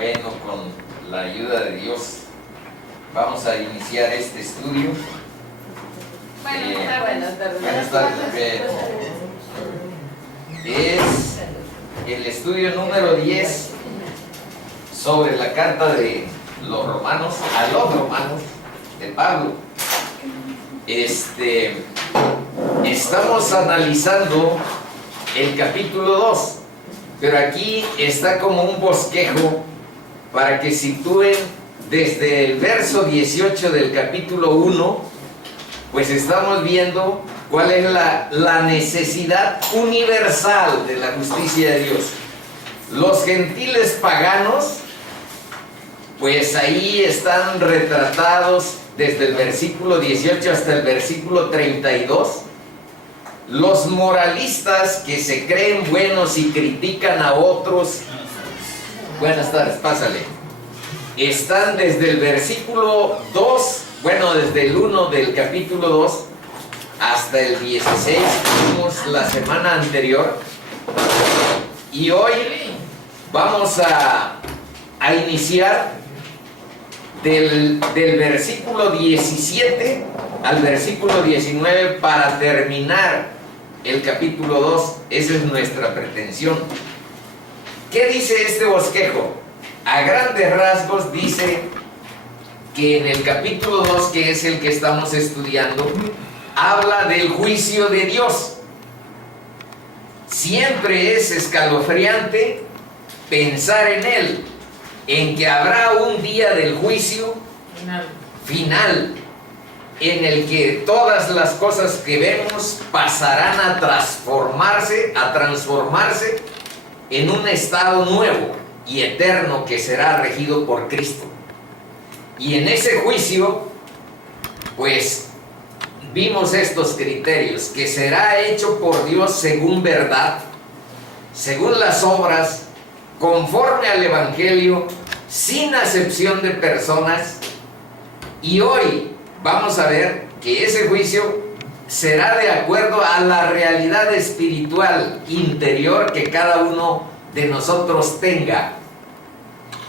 Bueno, con la ayuda de Dios vamos a iniciar este estudio. Buenas tardes. Buenas tardes. Es el estudio número 10 sobre la carta de los romanos, a los romanos de Pablo. Estamos analizando el capítulo 2, pero aquí está como un bosquejo para que sitúen desde el verso 18 del capítulo 1, pues estamos viendo cuál es la necesidad universal de la justicia de Dios. Los gentiles paganos, pues ahí están retratados desde el versículo 18 hasta el versículo 32. Los moralistas que se creen buenos y critican a otros, buenas tardes, pásale, están desde el versículo 2, desde el 1 del capítulo 2 hasta el 16, que vimos la semana anterior. Y hoy vamos a iniciar del versículo 17 al versículo 19 para terminar el capítulo 2. Esa es nuestra pretensión. ¿Qué dice este bosquejo? A grandes rasgos dice que en el capítulo 2, que es el que estamos estudiando, habla del juicio de Dios. Siempre es escalofriante pensar en él, en que habrá un día del juicio final, en el que todas las cosas que vemos pasarán a transformarse en un estado nuevo y eterno que será regido por Cristo. Y en ese juicio, pues, vimos estos criterios: que será hecho por Dios según verdad, según las obras, conforme al Evangelio, sin acepción de personas. Y hoy vamos a ver que ese juicio será de acuerdo a la realidad espiritual interior que cada uno de nosotros tenga,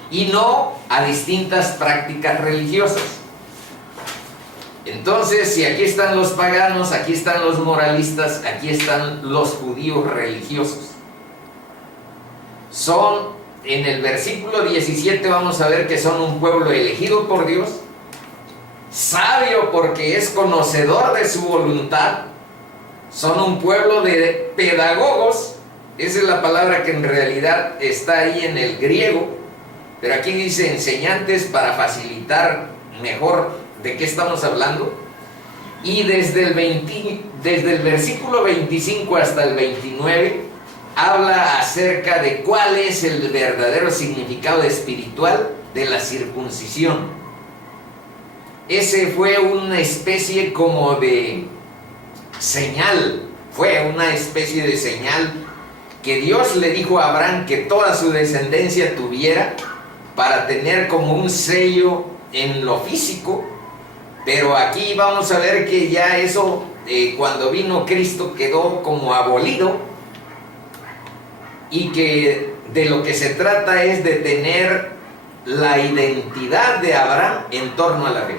y no a distintas prácticas religiosas. Entonces, si aquí están los paganos, aquí están los moralistas, aquí están los judíos religiosos. En el versículo 17 vamos a ver que son un pueblo elegido por Dios, sabio porque es conocedor de su voluntad, son un pueblo de pedagogos. Esa es la palabra que en realidad está ahí en el griego, pero aquí dice enseñantes para facilitar mejor de qué estamos hablando. Y desde el versículo 25 hasta el 29 habla acerca de cuál es el verdadero significado espiritual de la circuncisión. Ese fue una especie como de señal, que Dios le dijo a Abraham que toda su descendencia tuviera, para tener como un sello en lo físico. Pero aquí vamos a ver que ya eso, cuando vino Cristo, quedó como abolido, y que de lo que se trata es de tener la identidad de Abraham en torno a la fe.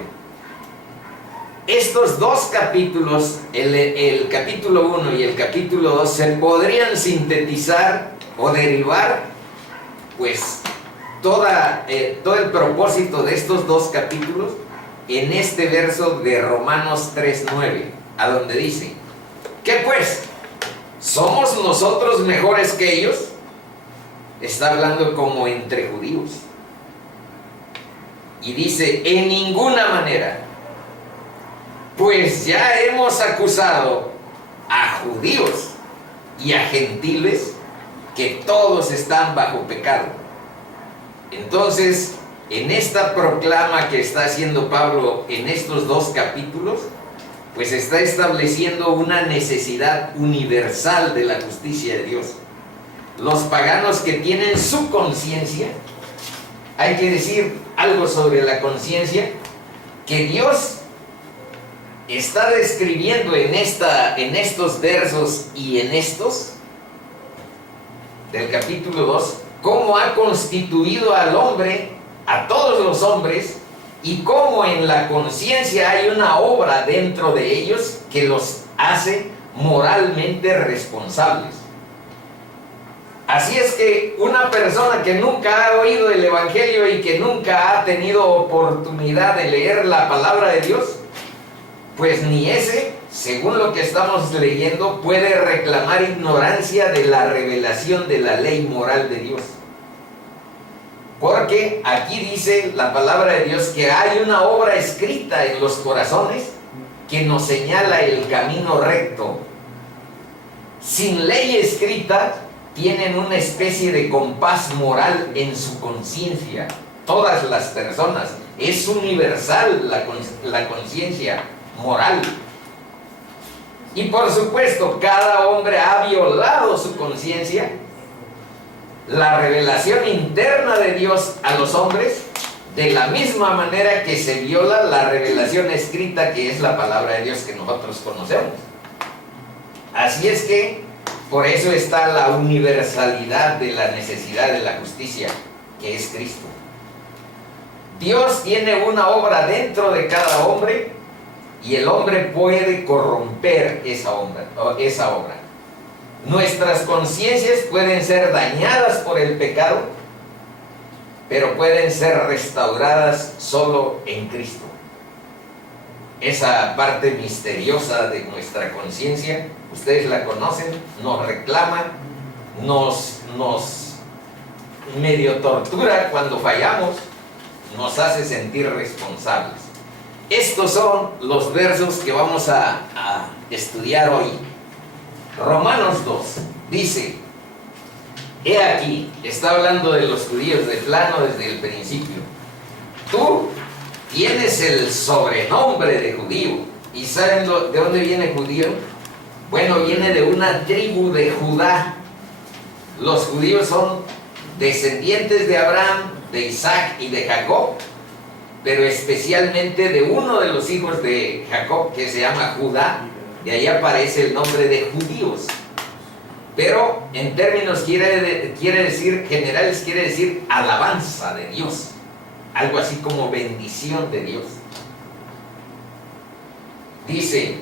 Estos dos capítulos, el capítulo 1 y el capítulo 2, se podrían sintetizar o derivar, pues, todo el propósito de estos dos capítulos en este verso de Romanos 3:9, a donde dice: ¿qué pues? ¿Somos nosotros mejores que ellos? Está hablando como entre judíos. Y dice: en ninguna manera, pues ya hemos acusado a judíos y a gentiles que todos están bajo pecado. Entonces, en esta proclama que está haciendo Pablo en estos dos capítulos, pues está estableciendo una necesidad universal de la justicia de Dios. Los paganos que tienen su conciencia, hay que decir algo sobre la conciencia, que Dios está describiendo en estos versos y en estos del capítulo 2, cómo ha constituido al hombre, a todos los hombres, y cómo en la conciencia hay una obra dentro de ellos que los hace moralmente responsables. Así es que una persona que nunca ha oído el Evangelio y que nunca ha tenido oportunidad de leer la palabra de Dios, pues ni ese, según lo que estamos leyendo, puede reclamar ignorancia de la revelación de la ley moral de Dios. Porque aquí dice la palabra de Dios que hay una obra escrita en los corazones que nos señala el camino recto. Sin ley escrita, tienen una especie de compás moral en su conciencia. Todas las personas. Es universal la conciencia moral. Y por supuesto, cada hombre ha violado su conciencia, la revelación interna de Dios a los hombres, de la misma manera que se viola la revelación escrita, que es la palabra de Dios que nosotros conocemos. Así es que, por eso está la universalidad de la necesidad de la justicia, que es Cristo. Dios tiene una obra dentro de cada hombre, y el hombre puede corromper esa obra. Nuestras conciencias pueden ser dañadas por el pecado, pero pueden ser restauradas solo en Cristo. Esa parte misteriosa de nuestra conciencia, ustedes la conocen, nos reclama, nos medio tortura cuando fallamos, nos hace sentir responsables. Estos son los versos que vamos a estudiar hoy. Romanos 2 dice: he aquí, está hablando de los judíos de plano desde el principio. Tú tienes el sobrenombre de judío. ¿Y saben de dónde viene judío? Bueno, viene de una tribu de Judá. Los judíos son descendientes de Abraham, de Isaac y de Jacob, pero especialmente de uno de los hijos de Jacob, que se llama Judá. De ahí aparece el nombre de judíos. Pero en términos quiere decir generales, quiere decir alabanza de Dios. Algo así como bendición de Dios. Dice: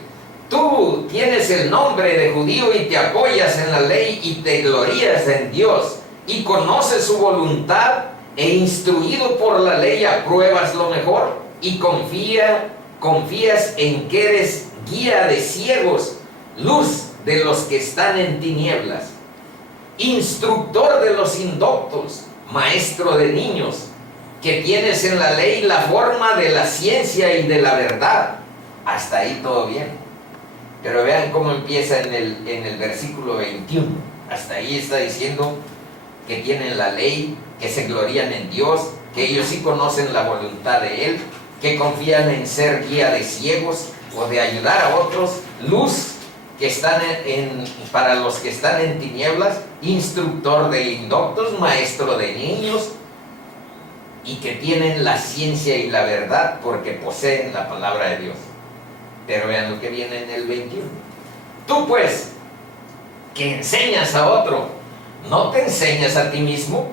tú tienes el nombre de judío y te apoyas en la ley y te glorías en Dios y conoces su voluntad e instruido por la ley apruebas lo mejor y confías en que eres guía de ciegos, luz de los que están en tinieblas, instructor de los indoctos, maestro de niños, que tienes en la ley la forma de la ciencia y de la verdad. Hasta ahí todo bien. Pero vean cómo empieza en el versículo 21. Hasta ahí está diciendo que tienen la ley, que se glorían en Dios, que ellos sí conocen la voluntad de Él, que confían en ser guía de ciegos o de ayudar a otros, luz que están para los que están en tinieblas, instructor de indoctos, maestro de niños, y que tienen la ciencia y la verdad porque poseen la palabra de Dios. Pero vean lo que viene en el 21. Tú pues, que enseñas a otro, ¿no te enseñas a ti mismo?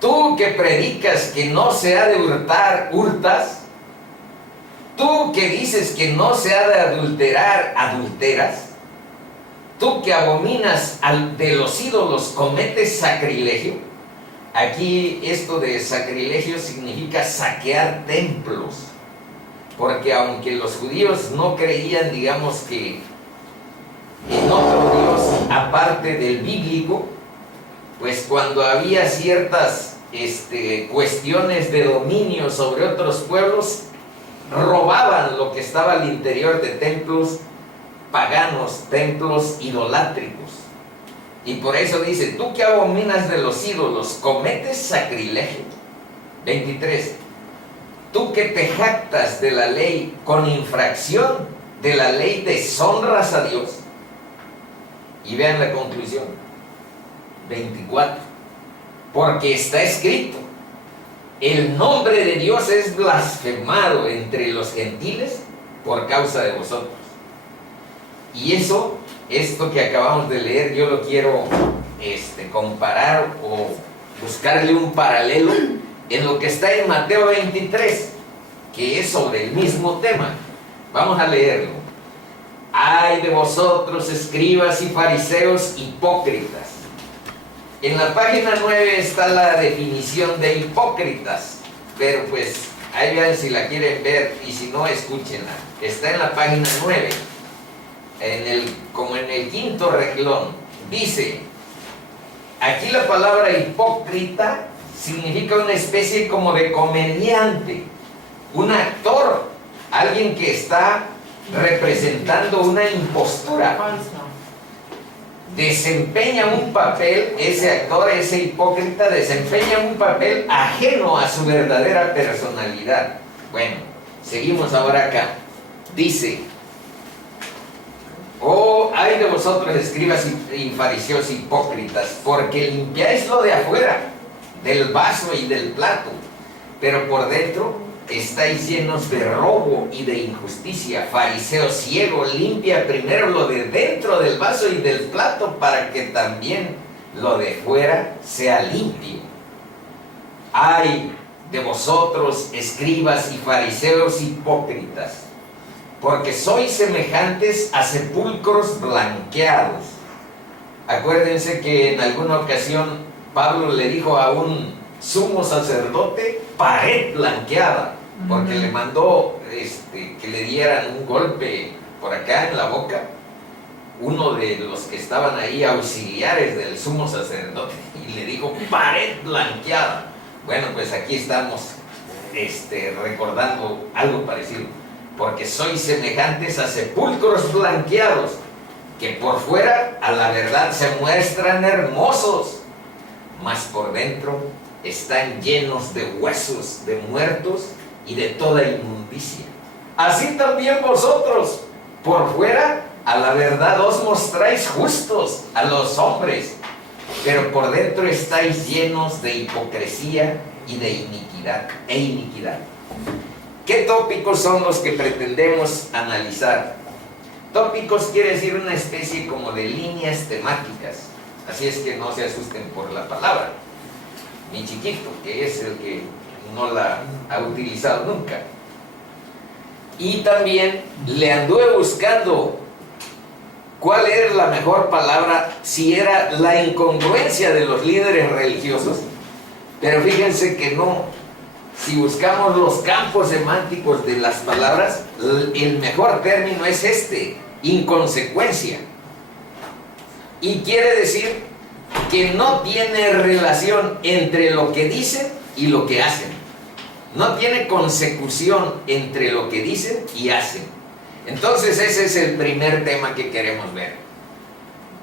Tú que predicas que no se ha de hurtar, hurtas. Tú que dices que no se ha de adulterar, adulteras. Tú que abominas de los ídolos, cometes sacrilegio. Aquí esto de sacrilegio significa saquear templos. Porque aunque los judíos no creían, digamos, que en otro Dios aparte del bíblico, pues cuando había ciertas cuestiones de dominio sobre otros pueblos, robaban lo que estaba al interior de templos paganos, templos idolátricos. Y por eso dice: tú que abominas de los ídolos, cometes sacrilegio. 23. Tú que te jactas de la ley con infracción de la ley, deshonras a Dios. Y vean la conclusión. 24. Porque está escrito: el nombre de Dios es blasfemado entre los gentiles por causa de vosotros. Y esto que acabamos de leer, yo lo quiero comparar o buscarle un paralelo en lo que está en Mateo 23, que es sobre el mismo tema. Vamos a leerlo. Ay de vosotros, escribas y fariseos hipócritas. En la página 9 está la definición de hipócritas, pero pues ahí vean si la quieren ver, y si no, escúchenla. Está en la página 9, como en el quinto renglón. Dice, aquí la palabra hipócrita significa una especie como de comediante, un actor, alguien que está representando una impostura. Desempeña un papel, ese actor, ese hipócrita, desempeña un papel ajeno a su verdadera personalidad. Bueno, seguimos ahora acá. Dice, oh, ay de vosotros, escribas y fariseos hipócritas, porque limpiáis lo de afuera, del vaso y del plato, pero por dentro estáis llenos de robo y de injusticia. Fariseo ciego, limpia primero lo de dentro del vaso y del plato, para que también lo de fuera sea limpio. Ay de vosotros, escribas y fariseos hipócritas, porque sois semejantes a sepulcros blanqueados. Acuérdense que en alguna ocasión Pablo le dijo a un sumo sacerdote, pared blanqueada, porque le mandó que le dieran un golpe por acá en la boca, uno de los que estaban ahí, auxiliares del sumo sacerdote, y le dijo, pared blanqueada. Bueno, pues aquí estamos recordando algo parecido, porque sois semejantes a sepulcros blanqueados, que por fuera a la verdad se muestran hermosos, mas por dentro están llenos de huesos de muertos y de toda inmundicia. Así también vosotros, por fuera a la verdad os mostráis justos a los hombres, pero por dentro estáis llenos de hipocresía y de iniquidad. ¿Qué tópicos son los que pretendemos analizar? Tópicos quiere decir una especie como de líneas temáticas, así es que no se asusten por la palabra. Mi chiquito, que es el que no la ha utilizado nunca. Y también le anduve buscando cuál era la mejor palabra, si era la incongruencia de los líderes religiosos, pero fíjense que no. Si buscamos los campos semánticos de las palabras, el mejor término es inconsecuencia. Y quiere decir que no tiene relación entre lo que dicen y lo que hacen. No tiene consecución entre lo que dicen y hacen. Entonces ese es el primer tema que queremos ver.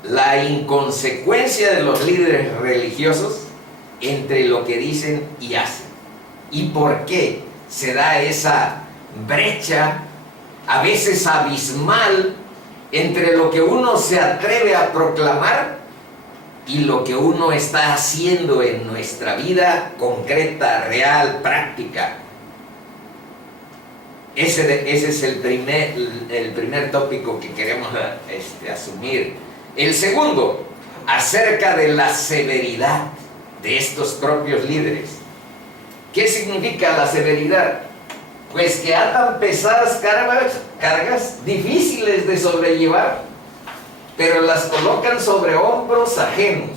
La inconsecuencia de los líderes religiosos entre lo que dicen y hacen. ¿Y por qué se da esa brecha, a veces abismal, entre lo que uno se atreve a proclamar y lo que uno está haciendo en nuestra vida concreta, real, práctica? Ese es el primer tópico que queremos asumir. El segundo, acerca de la severidad de estos propios líderes. ¿Qué significa la severidad? Pues que atan pesadas cargas difíciles de sobrellevar, pero las colocan sobre hombros ajenos.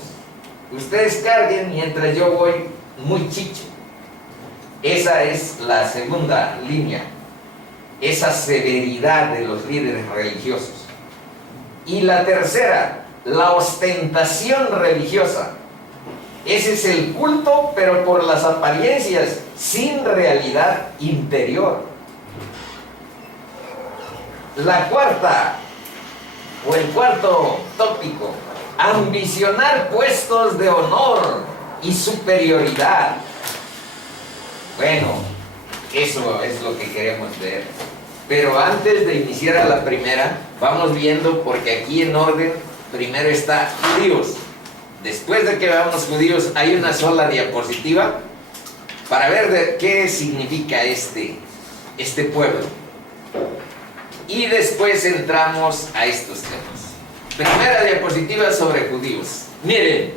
Ustedes carguen mientras yo voy muy chicho. Esa es la segunda línea, esa severidad de los líderes religiosos. Y la tercera, la ostentación religiosa. Ese es el culto, pero por las apariencias, sin realidad interior. La cuarta, o el cuarto tópico, ambicionar puestos de honor y superioridad. Bueno, eso es lo que queremos ver. Pero antes de iniciar a la primera, vamos viendo, porque aquí en orden, primero está judíos. Después de que veamos judíos, hay una sola diapositiva para ver de qué significa este pueblo. Y después entramos a estos temas. Primera diapositiva sobre judíos. Miren,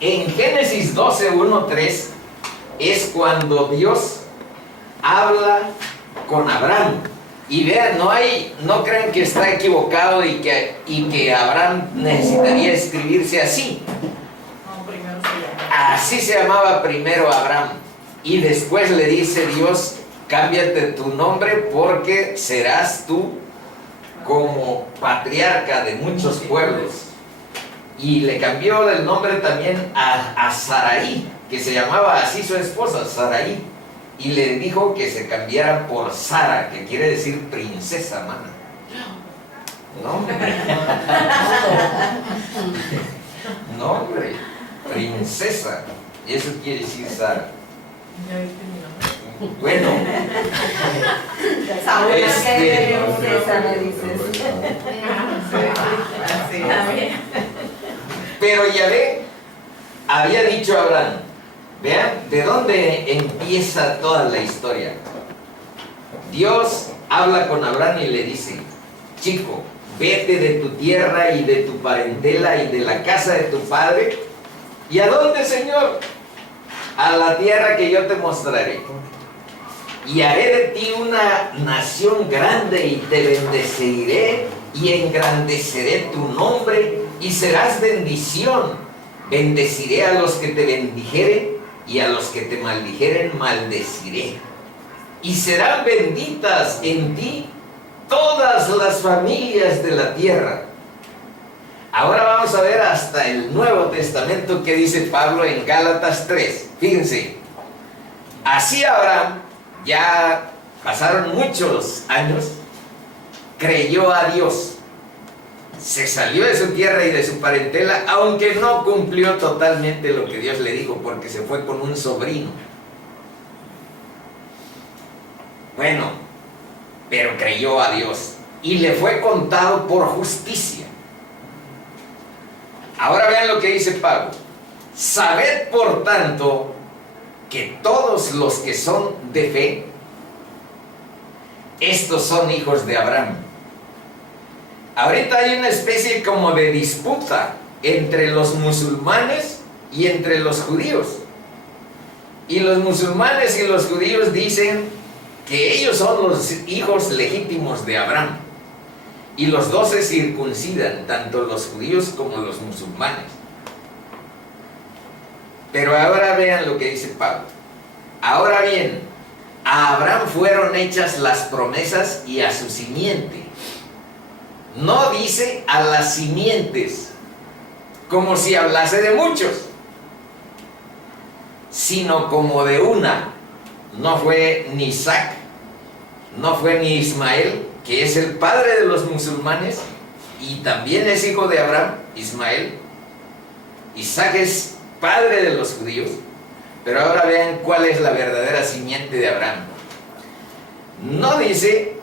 en Génesis 12, 1, 3 es cuando Dios habla con Abraham. Y vean, no crean que está equivocado y que Abraham necesitaría escribirse así. No, primero se llama. Así se llamaba primero Abraham. Y después le dice Dios, cámbiate tu nombre porque serás tú como patriarca de muchos pueblos. Y le cambió el nombre también a Sarai, que se llamaba así su esposa, Sarai. Y le dijo que se cambiara por Sara, que quiere decir princesa, mana. No, hombre. No, hombre. Princesa. Y eso quiere decir Sara. Ya viste mi nombre. Bueno. Princesa, me dices. Así es. Pero Yahvé había dicho a Abraham, vean de dónde empieza toda la historia. Dios habla con Abraham y le dice, chico, vete de tu tierra y de tu parentela y de la casa de tu padre. ¿Y a dónde, Señor? A la tierra que yo te mostraré. Y haré de ti una nación grande y te bendeciré y engrandeceré tu nombre y serás bendición. Bendeciré a los que te bendijeren y a los que te maldijeren maldeciré. Y serán benditas en ti todas las familias de la tierra. Ahora vamos a ver hasta el Nuevo Testamento que dice Pablo en Gálatas 3. Fíjense, así Abraham, ya pasaron muchos años, creyó a Dios. Se salió de su tierra y de su parentela, aunque no cumplió totalmente lo que Dios le dijo, porque se fue con un sobrino. Bueno, pero creyó a Dios y le fue contado por justicia. Ahora vean lo que dice Pablo. Sabed, por tanto, que todos los que son de fe, estos son hijos de Abraham. Ahorita hay una especie como de disputa entre los musulmanes y entre los judíos. Y los musulmanes y los judíos dicen que ellos son los hijos legítimos de Abraham. Y los dos se circuncidan, tanto los judíos como los musulmanes. Pero ahora vean lo que dice Pablo. Ahora bien, a Abraham fueron hechas las promesas y a su simiente. No dice a las simientes, como si hablase de muchos, sino como de una. No fue ni Isaac, no fue ni Ismael, que es el padre de los musulmanes, y también es hijo de Abraham, Ismael. Isaac es padre de los judíos, pero ahora vean cuál es la verdadera simiente de Abraham. No dice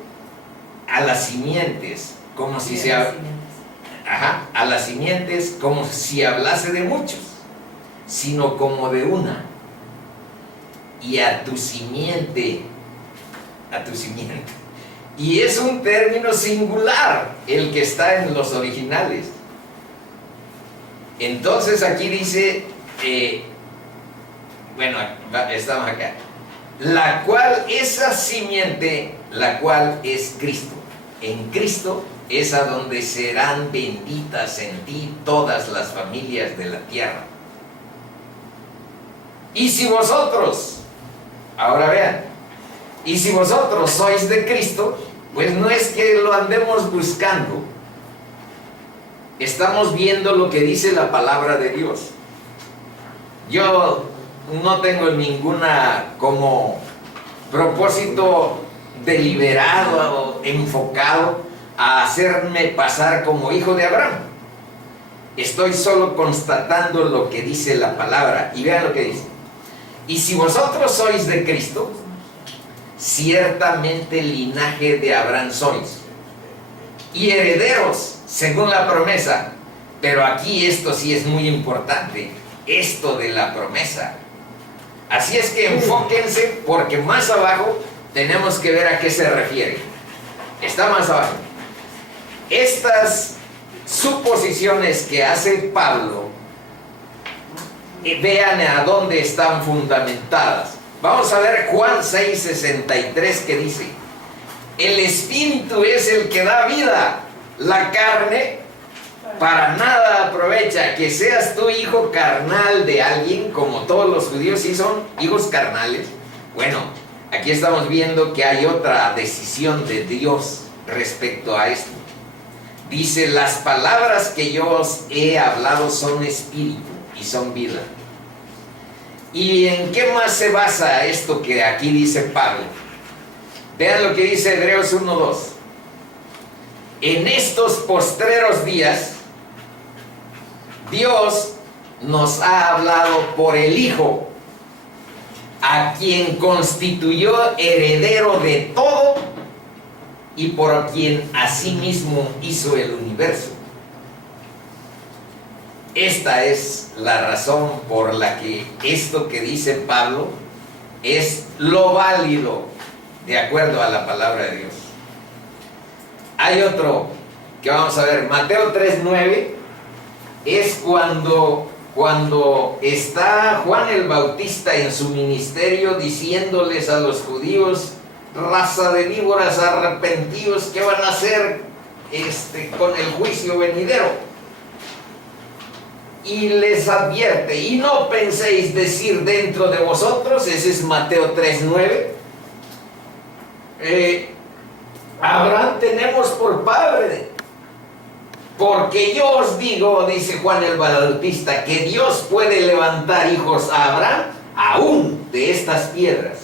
a las simientes, como si se a las simientes como si hablase de muchos, sino como de una. Y a tu simiente, a tu simiente. Y es un término singular el que está en los originales. Entonces aquí dice, bueno, estamos acá, la cual, esa simiente, la cual es Cristo. En Cristo es a donde serán benditas en ti todas las familias de la tierra. Y si vosotros, ahora vean, y si vosotros sois de Cristo, pues no es que lo andemos buscando. Estamos viendo lo que dice la palabra de Dios. Yo no tengo ninguna como propósito deliberado o enfocado a hacerme pasar como hijo de Abraham. Estoy solo constatando lo que dice la palabra. Y vean lo que dice. Y si vosotros sois de Cristo, ciertamente linaje de Abraham sois, y herederos según la promesa. Pero aquí esto sí es muy importante, esto de la promesa. Así es que enfóquense, porque más abajo tenemos que ver a qué se refiere. Está más abajo. Estas suposiciones que hace Pablo, vean a dónde están fundamentadas. Vamos a ver Juan 6:63 que dice: el Espíritu es el que da vida, la carne para nada aprovecha. Que seas tú hijo carnal de alguien, como todos los judíos sí son hijos carnales. Bueno, aquí estamos viendo que hay otra decisión de Dios respecto a esto. Dice: las palabras que yo os he hablado son espíritu y son vida. ¿Y en qué más se basa esto que aquí dice Pablo? Vean lo que dice Hebreos 1:2. En estos postreros días, Dios nos ha hablado por el Hijo, a quien constituyó heredero de todo y por quien asimismo hizo el universo. Esta es la razón por la que esto que dice Pablo es lo válido de acuerdo a la palabra de Dios. Hay otro que vamos a ver, Mateo 3:9, es cuando está Juan el Bautista en su ministerio diciéndoles a los judíos: raza de víboras, arrepentidos, ¿qué van a hacer con el juicio venidero? Y les advierte: y no penséis decir dentro de vosotros, ese es Mateo 3:9, Abraham tenemos por padre, porque yo os digo, dice Juan el Bautista, que Dios puede levantar hijos a Abraham aún de estas piedras.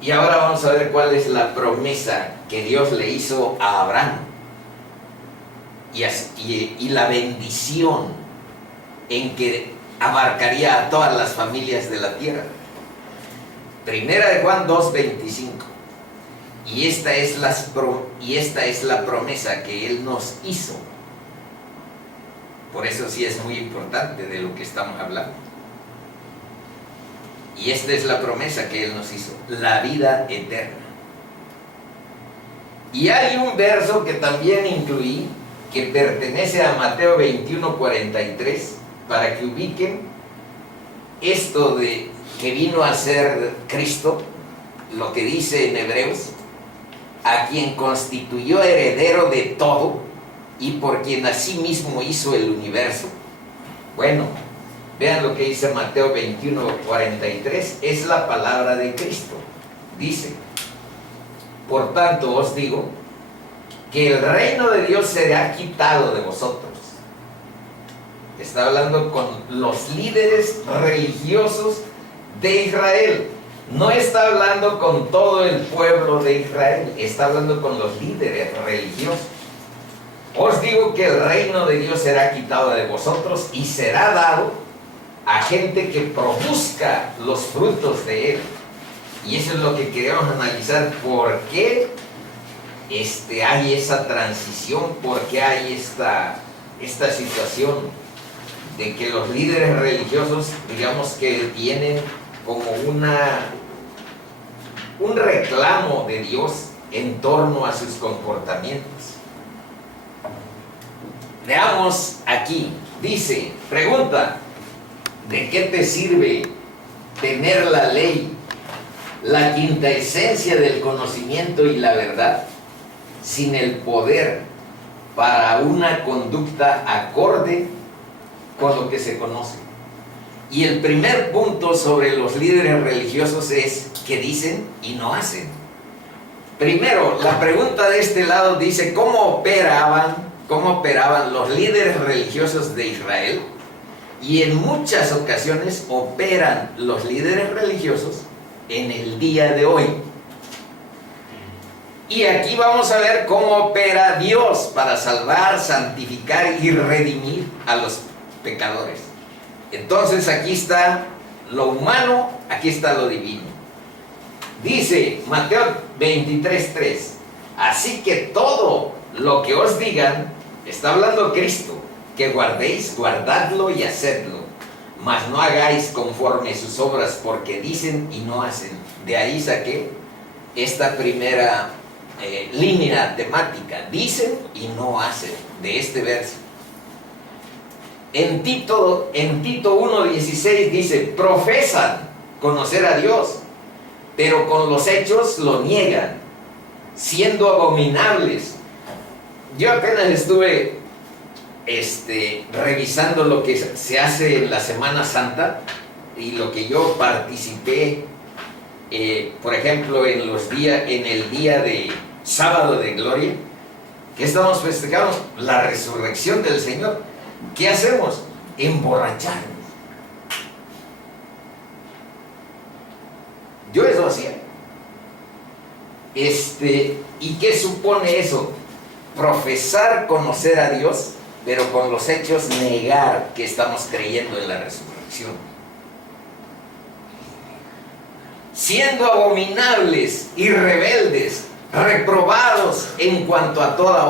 Y ahora vamos a ver cuál es la promesa que Dios le hizo a Abraham y la bendición en que abarcaría a todas las familias de la tierra. Primera de Juan 2:25. Y esta es la promesa que Él nos hizo. Por eso sí es muy importante de lo que estamos hablando. Y esta es la promesa que Él nos hizo: la vida eterna. Y hay un verso que también incluí, que pertenece a Mateo 21:43, para que ubiquen esto de que vino a ser Cristo, lo que dice en Hebreos: a quien constituyó heredero de todo y por quien asimismo hizo el universo. Bueno, vean lo que dice Mateo 21:43, es la palabra de Cristo. Dice: por tanto os digo que el reino de Dios será quitado de vosotros. Está hablando con los líderes religiosos de Israel. No está hablando con todo el pueblo de Israel, está hablando con los líderes religiosos. Os digo que el reino de Dios será quitado de vosotros y será dado a gente que produzca los frutos de él. Y eso es lo que queremos analizar: por qué hay esa transición, por qué hay esta situación de que los líderes religiosos, digamos que tienen como un reclamo de Dios en torno a sus comportamientos. Veamos aquí, dice, pregunta: ¿de qué te sirve tener la ley, la quinta esencia del conocimiento y la verdad, sin el poder para una conducta acorde con lo que se conoce? Y el primer punto sobre los líderes religiosos es que dicen y no hacen. Primero, la pregunta de este lado dice: ¿cómo operaban los líderes religiosos de Israel? Y en muchas ocasiones operan los líderes religiosos en el día de hoy. Y aquí vamos a ver cómo opera Dios para salvar, santificar y redimir a los pecadores. Entonces aquí está lo humano, aquí está lo divino. Dice Mateo 23:3: así que todo lo que os digan, está hablando Cristo, que guardéis, guardadlo y hacedlo, mas no hagáis conforme sus obras, porque dicen y no hacen. De ahí saqué esta primera línea temática, dicen y no hacen, de este verso. En Tito 1:16 dice, profesan conocer a Dios, pero con los hechos lo niegan, siendo abominables. Yo apenas estuve revisando lo que se hace en la Semana Santa y lo que yo participé, por ejemplo, en el día de Sábado de Gloria, que estamos festejando la resurrección del Señor. ¿Qué hacemos? Emborracharnos. Yo eso hacía. ¿Y qué supone eso? Profesar conocer a Dios, pero con los hechos negar que estamos creyendo en la resurrección. Siendo abominables y rebeldes, reprobados en cuanto a toda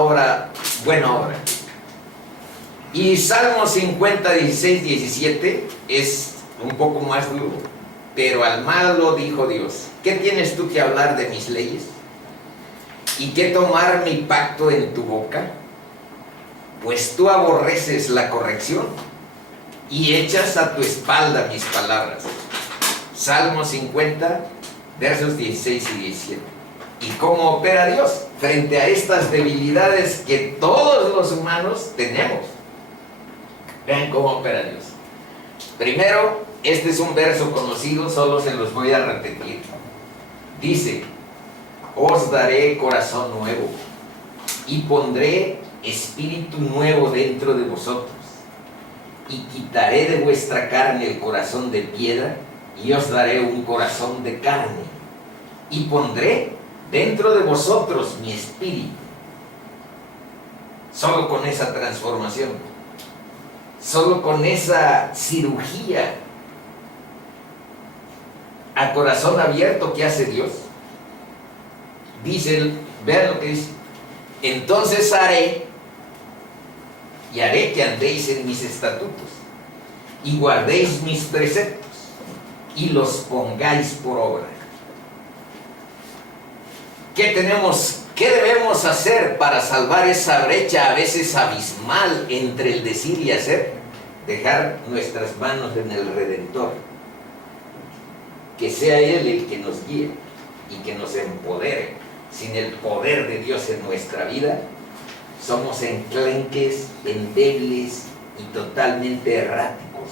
buena obra. Y Salmo 50, 16, 17 es un poco más duro. Pero al malo dijo Dios, ¿qué tienes tú que hablar de mis leyes? ¿Y qué tomar mi pacto en tu boca? Pues tú aborreces la corrección y echas a tu espalda mis palabras. Salmo 50, versos 16 y 17. ¿Y cómo opera Dios frente a estas debilidades que todos los humanos tenemos? Vean cómo opera Dios. Primero, este es un verso conocido, solo se los voy a repetir. Dice, os daré corazón nuevo y pondré espíritu nuevo dentro de vosotros, y quitaré de vuestra carne el corazón de piedra y os daré un corazón de carne, y pondré dentro de vosotros mi espíritu. Solo con esa transformación, solo con esa cirugía a corazón abierto que hace Dios, dice, vean lo que dice, entonces haré que andéis en mis estatutos y guardéis mis preceptos y los pongáis por obra. ¿Qué debemos hacer para salvar esa brecha a veces abismal entre el decir y hacer? Dejar nuestras manos en el Redentor, que sea Él el que nos guíe y que nos empodere. Sin el poder de Dios en nuestra vida, somos enclenques, endebles y totalmente erráticos.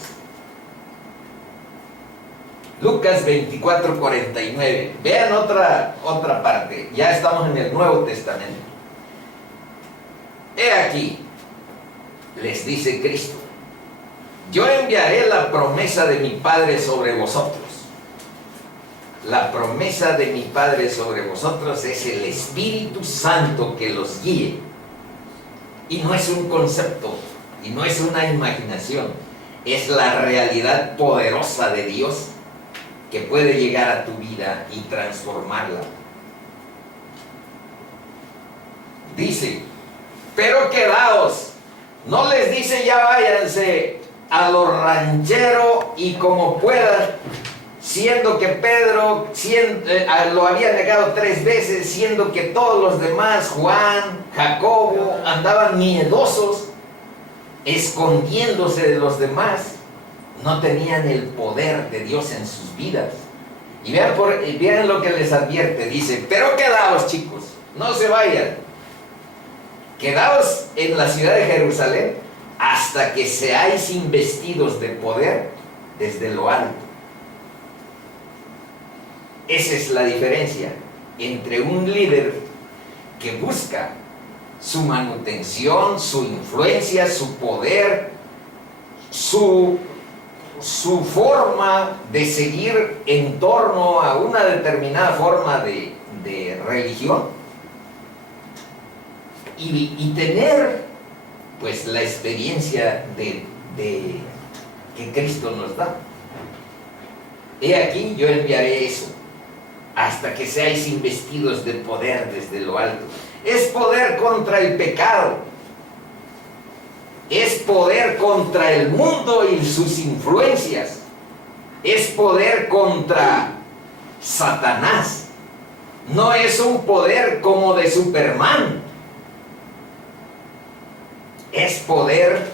Lucas 24:49. Vean otra parte. Ya estamos en el Nuevo Testamento. He aquí, les dice Cristo, yo enviaré la promesa de mi Padre sobre vosotros. La promesa de mi Padre sobre vosotros es el Espíritu Santo que los guíe. Y no es un concepto, y no es una imaginación, es la realidad poderosa de Dios que puede llegar a tu vida y transformarla. Dice, pero quedaos, no les dice ya váyanse a lo ranchero y como puedan, siendo que Pedro lo había negado 3 veces, siendo que todos los demás, Juan, Jacobo, andaban miedosos, escondiéndose de los demás, no tenían el poder de Dios en sus vidas. Y vean lo que les advierte, dice, pero quedaos, chicos, no se vayan, quedaos en la ciudad de Jerusalén hasta que seáis investidos de poder desde lo alto. Esa es la diferencia entre un líder que busca su manutención, su influencia, su poder, su forma de seguir en torno a una determinada forma de religión y tener pues la experiencia de que Cristo nos da. He aquí, yo enviaré eso hasta que seáis investidos de poder desde lo alto. Es poder contra el pecado, es poder contra el mundo y sus influencias, es poder contra Satanás, No es un poder como de Superman. Es poder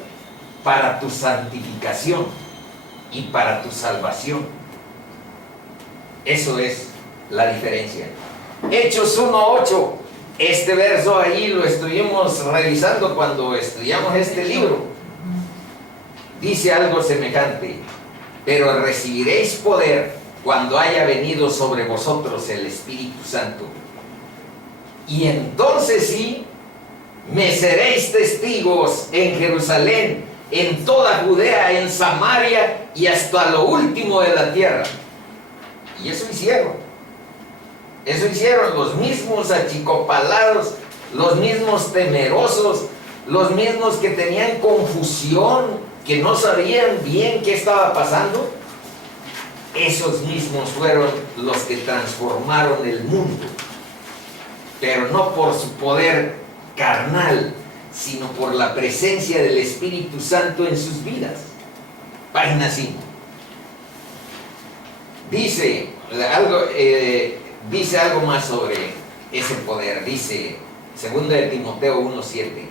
para tu santificación y para tu salvación. Eso es la diferencia. Hechos 1:8. Este verso ahí lo estuvimos revisando cuando estudiamos este libro. Dice algo semejante: pero recibiréis poder cuando haya venido sobre vosotros el Espíritu Santo. Y entonces sí, me seréis testigos en Jerusalén, en toda Judea, en Samaria y hasta lo último de la tierra. Y eso hicieron. Eso hicieron los mismos achicopalados, los mismos temerosos, los mismos que tenían confusión, que no sabían bien qué estaba pasando. Esos mismos fueron los que transformaron el mundo, pero no por su poder carnal, sino por la presencia del Espíritu Santo en sus vidas. Página 5. Dice algo más sobre ese poder. Dice 2 de Timoteo 1:7,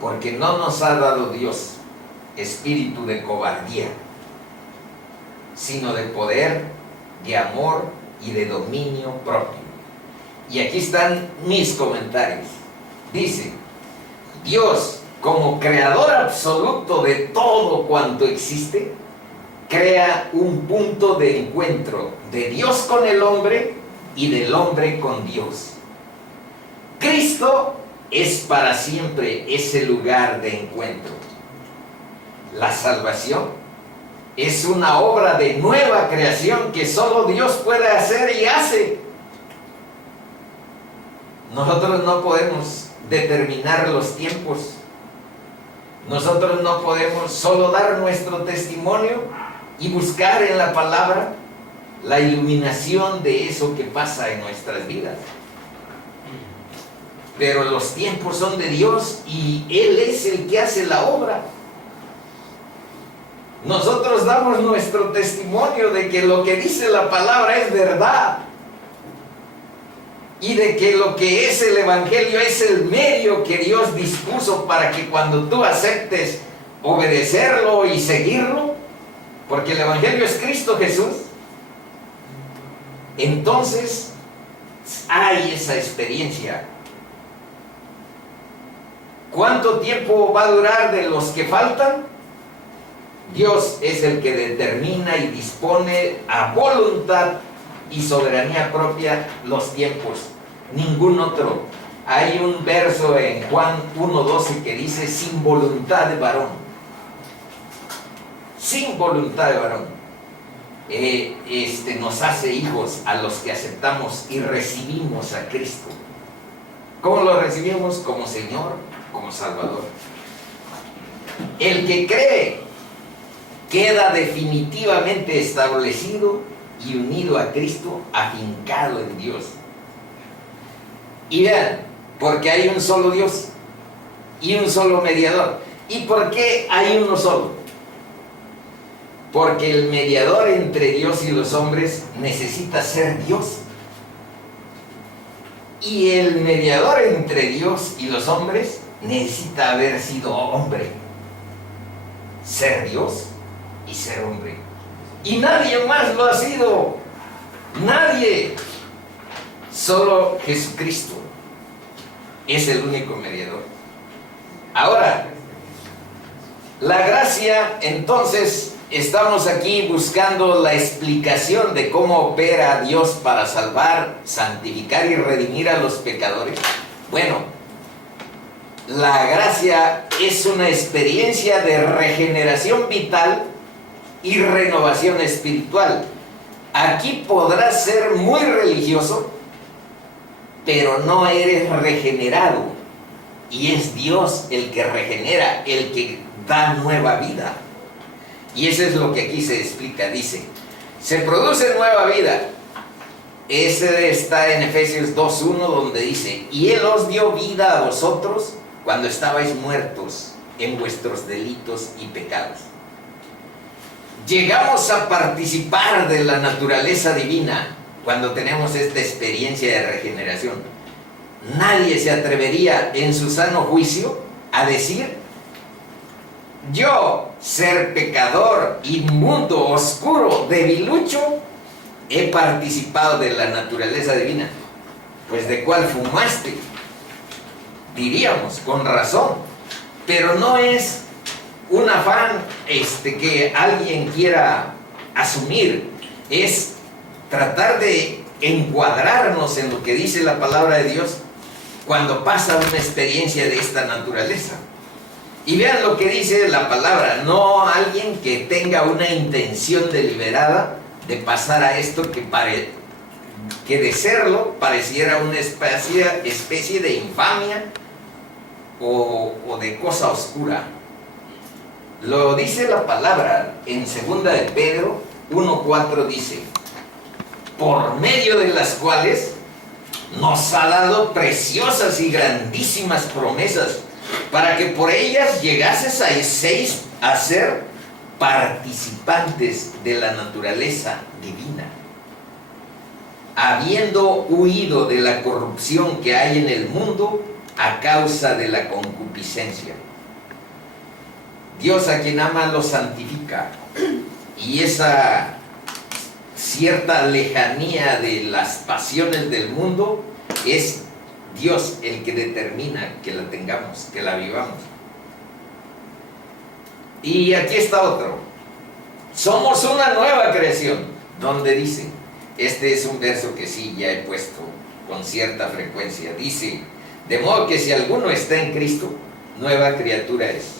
porque no nos ha dado Dios espíritu de cobardía, sino de poder, de amor y de dominio propio. Y aquí están mis comentarios. Dice: Dios, como creador absoluto de todo cuanto existe, crea un punto de encuentro de Dios con el hombre y del hombre con Dios. Cristo es para siempre ese lugar de encuentro. La salvación es una obra de nueva creación que solo Dios puede hacer y hace. Nosotros no podemos determinar los tiempos. Nosotros no podemos solo dar nuestro testimonio y buscar en la palabra la iluminación de eso que pasa en nuestras vidas. Pero los tiempos son de Dios y Él es el que hace la obra. Nosotros damos nuestro testimonio de que lo que dice la palabra es verdad y de que lo que es el Evangelio es el medio que Dios dispuso para que cuando tú aceptes obedecerlo y seguirlo, porque el Evangelio es Cristo Jesús, entonces hay esa experiencia. ¿Cuánto tiempo va a durar de los que faltan? Dios es el que determina y dispone a voluntad y soberanía propia los tiempos, ningún otro. Hay un verso en Juan 1:12 que dice: sin voluntad de varón, sin voluntad de varón, nos hace hijos a los que aceptamos y recibimos a Cristo. ¿Cómo lo recibimos? Como Señor, como Salvador. El que cree queda definitivamente establecido y unido a Cristo, afincado en Dios. Y vean, porque hay un solo Dios y un solo mediador. ¿Y por qué hay uno solo? Porque el mediador entre Dios y los hombres necesita ser Dios. Y el mediador entre Dios y los hombres necesita haber sido hombre, ser Dios y ser hombre. Y nadie más lo ha sido. Nadie. Solo Jesucristo es el único mediador. Ahora, la gracia, entonces, estamos aquí buscando la explicación de cómo opera Dios para salvar, santificar y redimir a los pecadores. Bueno, la gracia es una experiencia de regeneración vital y renovación espiritual. Aquí podrás ser muy religioso, pero no eres regenerado. Y es Dios el que regenera, el que da nueva vida. Y eso es lo que aquí se explica. Dice: se produce nueva vida. Ese está en Efesios 2:1, donde dice: y Él os dio vida a vosotros cuando estabais muertos en vuestros delitos y pecados. Llegamos a participar de la naturaleza divina, cuando tenemos esta experiencia de regeneración. Nadie se atrevería en su sano juicio a decir: yo, ser pecador, inmundo, oscuro, debilucho, he participado de la naturaleza divina. Pues ¿de cuál fumaste? Diríamos, con razón. Pero no es un afán que alguien quiera asumir. Es tratar de encuadrarnos en lo que dice la palabra de Dios cuando pasa una experiencia de esta naturaleza. Y vean lo que dice la palabra: no alguien que tenga una intención deliberada de pasar a esto que de serlo pareciera una especie de infamia o de cosa oscura. Lo dice la palabra en 2 de Pedro 1:4, dice: por medio de las cuales nos ha dado preciosas y grandísimas promesas, para que por ellas llegases a ser participantes de la naturaleza divina, habiendo huido de la corrupción que hay en el mundo a causa de la concupiscencia. Dios, a quien ama, lo santifica, y esa cierta lejanía de las pasiones del mundo es Dios el que determina que la tengamos, que la vivamos. Y aquí está otro: somos una nueva creación, donde dice, este es un verso que sí ya he puesto con cierta frecuencia, dice: de modo que si alguno está en Cristo, nueva criatura es.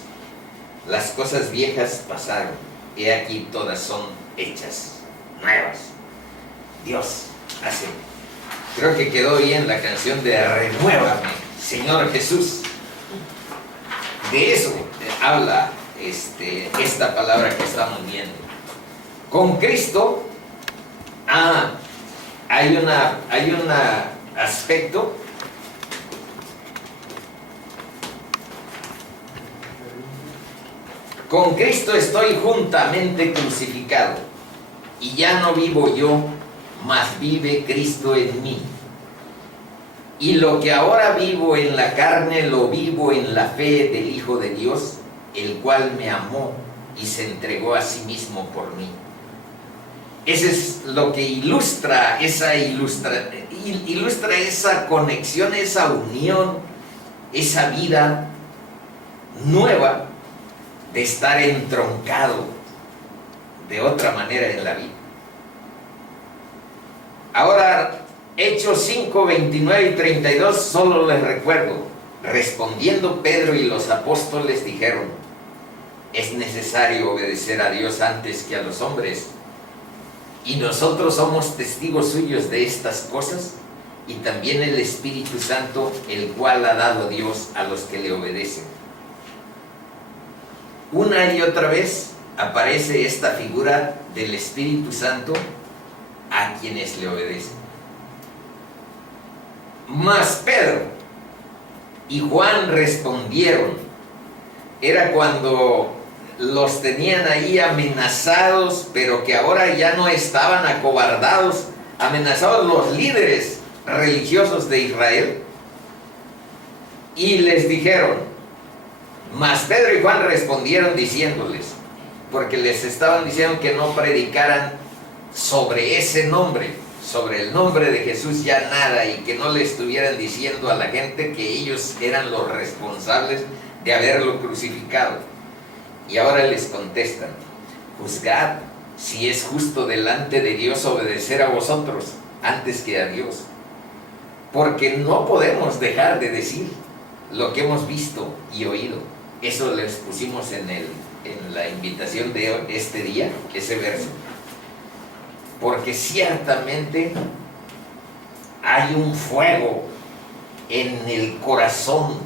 Las cosas viejas pasaron, he aquí todas son hechas nuevas. Dios hace. Creo que quedó bien la canción de Renuévame, Señor Jesús. De eso habla esta palabra que estamos viendo. Con Cristo hay un aspecto con Cristo estoy juntamente crucificado, y ya no vivo yo, mas vive Cristo en mí. Y lo que ahora vivo en la carne, lo vivo en la fe del Hijo de Dios, el cual me amó y se entregó a sí mismo por mí. Ese es lo que ilustra esa conexión, esa unión, esa vida nueva de estar entroncado de otra manera en la vida. Ahora, Hechos 5, 29 y 32, solo les recuerdo: respondiendo Pedro y los apóstoles dijeron: es necesario obedecer a Dios antes que a los hombres, y nosotros somos testigos suyos de estas cosas, y también el Espíritu Santo, el cual ha dado Dios a los que le obedecen. Una y otra vez aparece esta figura del Espíritu Santo a quienes le obedecen. Mas Pedro y Juan respondieron. Era cuando los tenían ahí amenazados, pero que ahora ya no estaban acobardados, amenazados los líderes religiosos de Israel, y les dijeron. Mas Pedro y Juan respondieron diciéndoles, porque les estaban diciendo que no predicaran sobre ese nombre, sobre el nombre de Jesús ya nada, y que no le estuvieran diciendo a la gente que ellos eran los responsables de haberlo crucificado. Y ahora les contestan: juzgad si es justo delante de Dios obedecer a vosotros antes que a Dios, porque no podemos dejar de decir lo que hemos visto y oído. Eso les pusimos en la invitación de este día, ese verso. Porque ciertamente hay un fuego en el corazón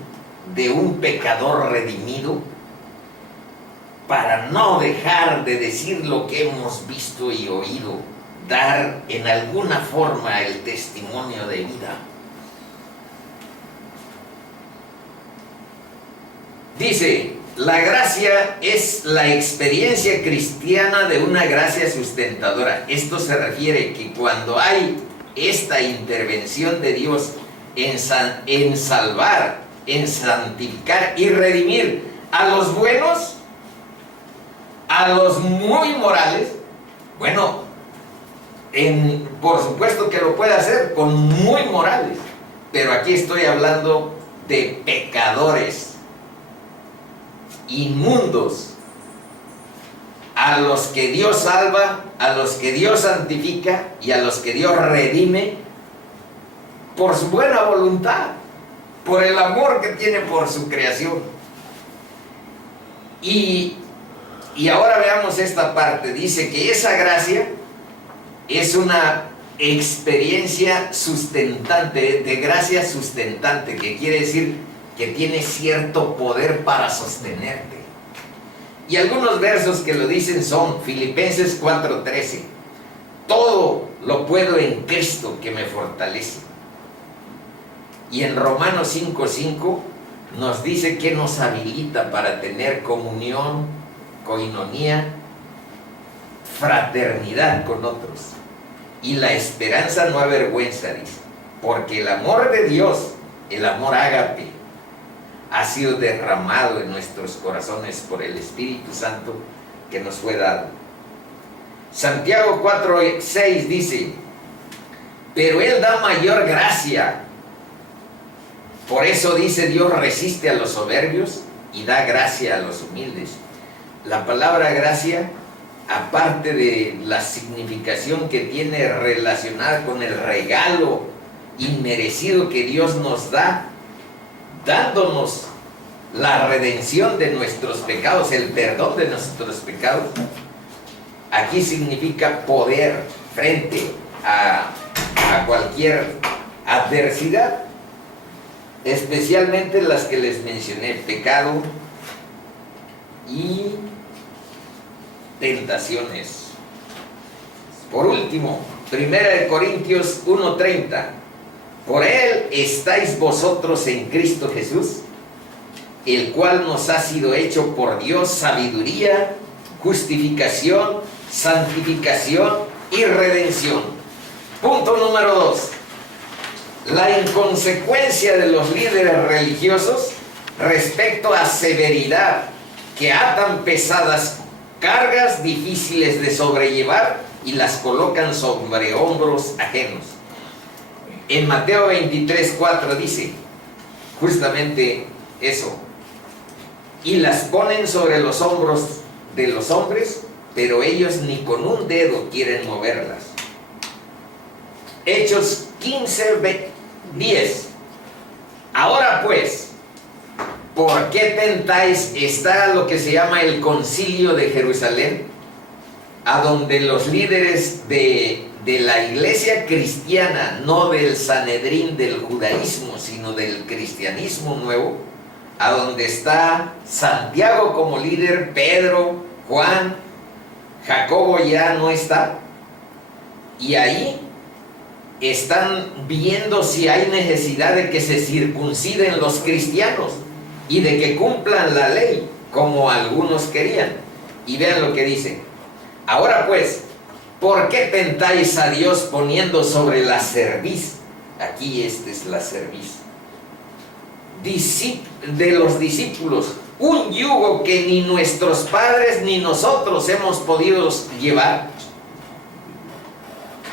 de un pecador redimido para no dejar de decir lo que hemos visto y oído, dar en alguna forma el testimonio de vida. Dice: la gracia es la experiencia cristiana de una gracia sustentadora. Esto se refiere que cuando hay esta intervención de Dios en salvar, en santificar y redimir a los buenos, a los muy morales. Bueno, por supuesto que lo puede hacer con muy morales, pero aquí estoy hablando de pecadores inmundos, a los que Dios salva, a los que Dios santifica y a los que Dios redime por su buena voluntad, por el amor que tiene por su creación. Y ahora veamos esta parte. Dice que esa gracia es una experiencia sustentante, de gracia sustentante, que quiere decir que tiene cierto poder para sostenerte. Y algunos versos que lo dicen son Filipenses 4:13. Todo lo puedo en Cristo que me fortalece. Y en Romanos 5:5 nos dice que nos habilita para tener comunión, koinonía, fraternidad con otros. Y la esperanza no avergüenza, dice, porque el amor de Dios, el amor ágape, ha sido derramado en nuestros corazones por el Espíritu Santo que nos fue dado. Santiago 4:6 dice, pero Él da mayor gracia. Por eso dice Dios resiste a los soberbios y da gracia a los humildes. La palabra gracia, aparte de la significación que tiene relacionada con el regalo inmerecido que Dios nos da, dándonos la redención de nuestros pecados, el perdón de nuestros pecados, aquí significa poder frente a cualquier adversidad, especialmente las que les mencioné, pecado y tentaciones. Por último, 1 Corintios 1:30, por Él estáis vosotros en Cristo Jesús, el cual nos ha sido hecho por Dios sabiduría, justificación, santificación y redención. Punto número 2. La inconsecuencia de los líderes religiosos respecto a severidad, que atan pesadas cargas difíciles de sobrellevar y las colocan sobre hombros ajenos. En Mateo 23:4 dice justamente eso, y las ponen sobre los hombros de los hombres, pero ellos ni con un dedo quieren moverlas. Hechos 15:10. Ahora pues, ¿por qué tentáis? Está lo que se llama el Concilio de Jerusalén, a donde los líderes de la iglesia cristiana, no del Sanedrín del judaísmo, sino del cristianismo nuevo, a donde está Santiago como líder, Pedro, Juan, Jacobo ya no está, y ahí están viendo si hay necesidad de que se circunciden los cristianos y de que cumplan la ley como algunos querían. Y vean lo que dice: ahora pues, ¿por qué tentáis a Dios poniendo sobre la cerviz? Aquí esta es la cerviz de los discípulos un yugo que ni nuestros padres ni nosotros hemos podido llevar.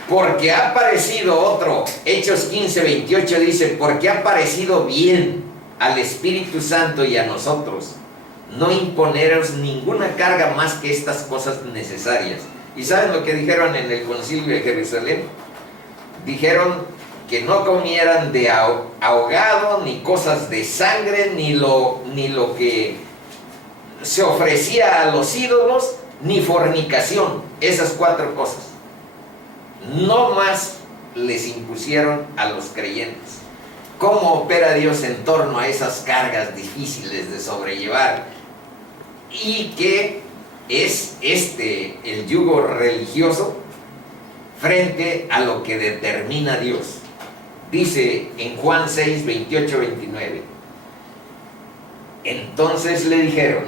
Porque ha parecido otro. Hechos 15:28 dice: porque ha parecido bien al Espíritu Santo y a nosotros no imponeros ninguna carga más que estas cosas necesarias. ¿Y saben lo que dijeron en el Concilio de Jerusalén? Dijeron que no comieran de ahogado, ni cosas de sangre, ni lo que se ofrecía a los ídolos, ni fornicación. Esas 4 cosas no más les impusieron a los creyentes. ¿Cómo opera Dios en torno a esas cargas difíciles de sobrellevar? Y que es el yugo religioso frente a lo que determina Dios. Dice en Juan 6:28-29, entonces le dijeron: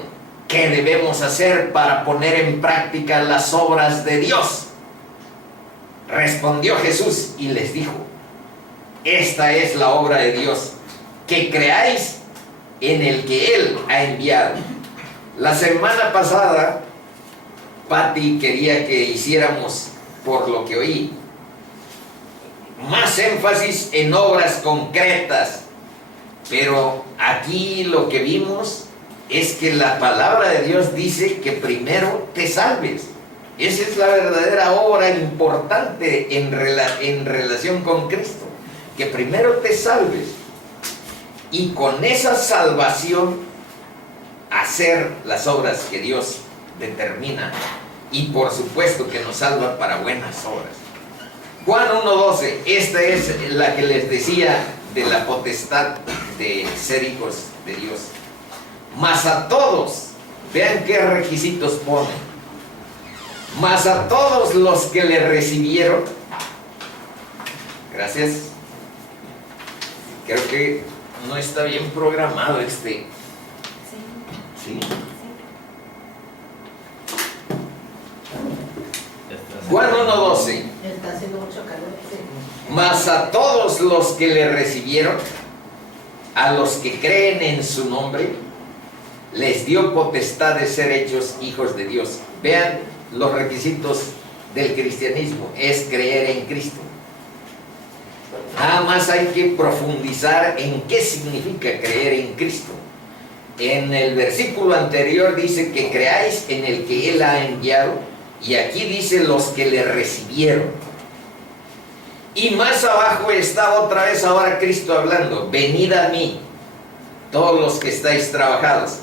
¿qué debemos hacer para poner en práctica las obras de Dios? Respondió Jesús y les dijo: esta es la obra de Dios, que creáis en el que Él ha enviado. La semana pasada, Patti quería que hiciéramos, por lo que oí, más énfasis en obras concretas, pero aquí lo que vimos es que la palabra de Dios dice que primero te salves. Esa es la verdadera obra importante en relación con Cristo, que primero te salves y con esa salvación hacer las obras que Dios determina, y por supuesto que nos salva para buenas obras. Juan 1:12, esta es la que les decía de la potestad de ser hijos de Dios. Mas a todos, vean qué requisitos pone. Mas a todos los que le recibieron, gracias, creo que no está bien programado este. ¿Sí? Juan 1:12. Está haciendo mucho calor. Mas a todos los que le recibieron, a los que creen en su nombre, les dio potestad de ser hechos hijos de Dios. Vean los requisitos del cristianismo: es creer en Cristo. Nada más hay que profundizar en qué significa creer en Cristo. En el versículo anterior dice que creáis en el que Él ha enviado, y aquí dice los que le recibieron. Y más abajo está otra vez ahora Cristo hablando: venid a mí, todos los que estáis trabajados,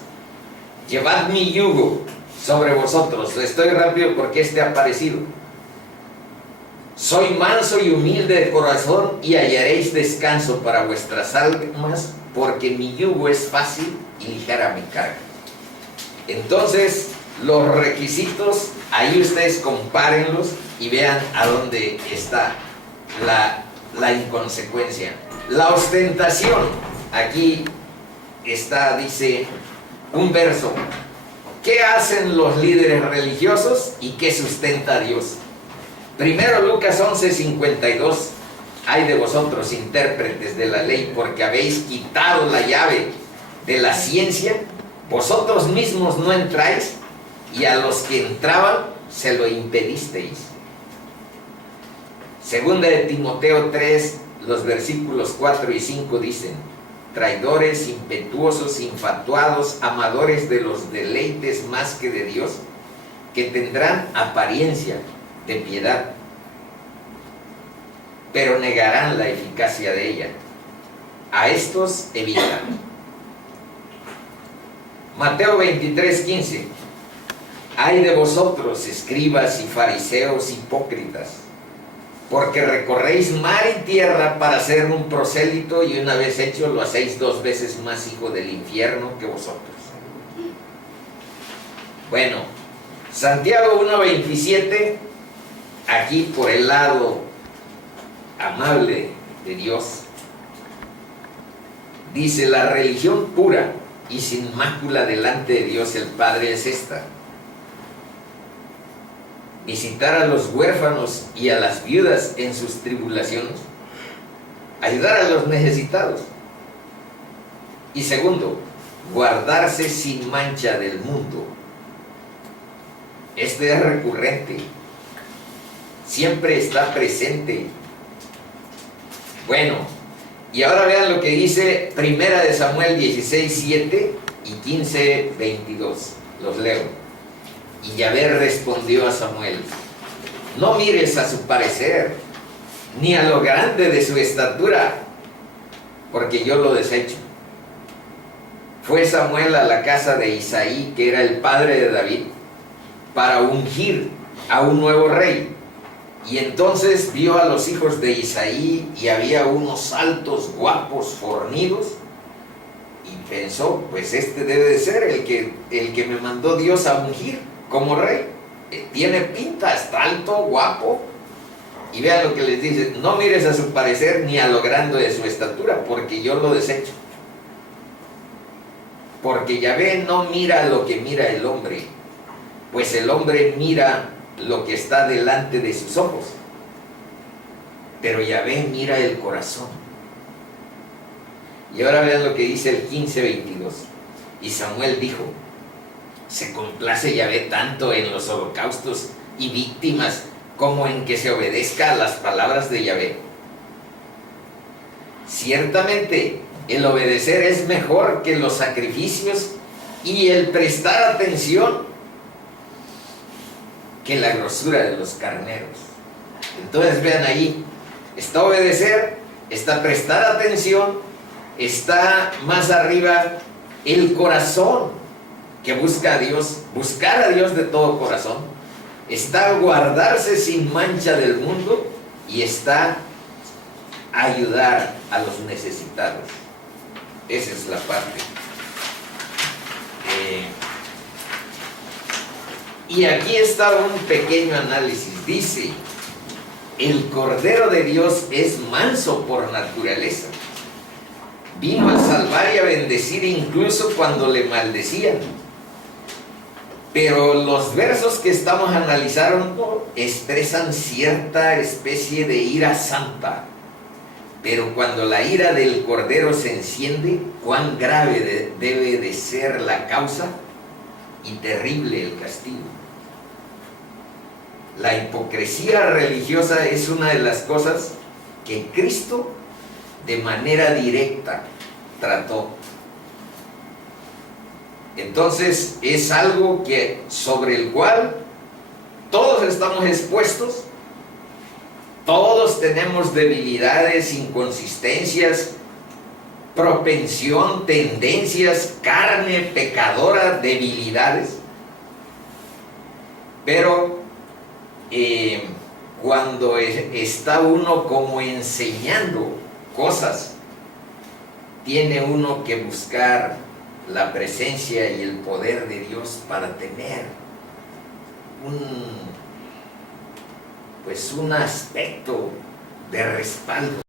llevad mi yugo sobre vosotros. Estoy rápido porque ha aparecido. Soy manso y humilde de corazón, y hallaréis descanso para vuestras almas, porque mi yugo es fácil y ligera mi carga. Entonces, los requisitos, ahí ustedes compárenlos y vean a dónde está la inconsecuencia. La ostentación, aquí está, dice un verso: ¿qué hacen los líderes religiosos y qué sustenta a Dios? Primero Lucas 11:52, ay de vosotros, intérpretes de la ley, porque habéis quitado la llave de la ciencia, vosotros mismos no entráis, y a los que entraban se lo impedisteis. Segunda de Timoteo 3, los versículos 4 y 5 dicen: traidores, impetuosos, infatuados, amadores de los deleites más que de Dios, que tendrán apariencia de piedad, pero negarán la eficacia de ella. A estos evita. Mateo 23:15. Ay de vosotros, escribas y fariseos hipócritas, porque recorréis mar y tierra para ser un prosélito, y una vez hecho lo hacéis 2 veces más hijo del infierno que vosotros. Bueno, Santiago 1:27, aquí por el lado amable de Dios, dice: la religión pura y sin mácula delante de Dios el Padre es esta: visitar a los huérfanos y a las viudas en sus tribulaciones, ayudar a los necesitados, y segundo, guardarse sin mancha del mundo. Este es recurrente, siempre está presente. Bueno, y ahora vean lo que dice Primera de Samuel 16:7 y 15:22. Los leo. Y Yahvé respondió a Samuel: no mires a su parecer, ni a lo grande de su estatura, porque yo lo desecho. Fue Samuel a la casa de Isaí, que era el padre de David, para ungir a un nuevo rey. Y entonces vio a los hijos de Isaí, y había unos altos, guapos, fornidos, y pensó: pues este debe de ser el que me mandó Dios a ungir como rey. Tiene pinta, está alto, guapo. Y vean lo que les dice: no mires a su parecer ni a lo grande de su estatura, porque yo lo desecho. Porque Yahvé no mira lo que mira el hombre, pues el hombre mira lo que está delante de sus ojos, pero Yahvé mira el corazón. Y ahora vean lo que dice el 15:22. Y Samuel dijo: se complace Yahvé tanto en los holocaustos y víctimas como en que se obedezca a las palabras de Yahvé. Ciertamente el obedecer es mejor que los sacrificios y el prestar atención que la grosura de los carneros. Entonces vean ahí, está obedecer, está prestar atención, está más arriba el corazón que busca a Dios, buscar a Dios de todo corazón, está guardarse sin mancha del mundo y está ayudar a los necesitados. Esa es la parte. Y aquí está un pequeño análisis. Dice: el Cordero de Dios es manso por naturaleza. Vino a salvar y a bendecir incluso cuando le maldecían. Pero los versos que estamos analizando expresan cierta especie de ira santa. Pero cuando la ira del Cordero se enciende, cuán grave debe de ser la causa y terrible el castigo. La hipocresía religiosa es una de las cosas que Cristo de manera directa trató. Entonces es algo sobre el cual todos estamos expuestos. Todos tenemos debilidades, inconsistencias, propensión, tendencias, carne pecadora, debilidades. Pero cuando está uno como enseñando cosas, tiene uno que buscar la presencia y el poder de Dios para tener un aspecto de respaldo.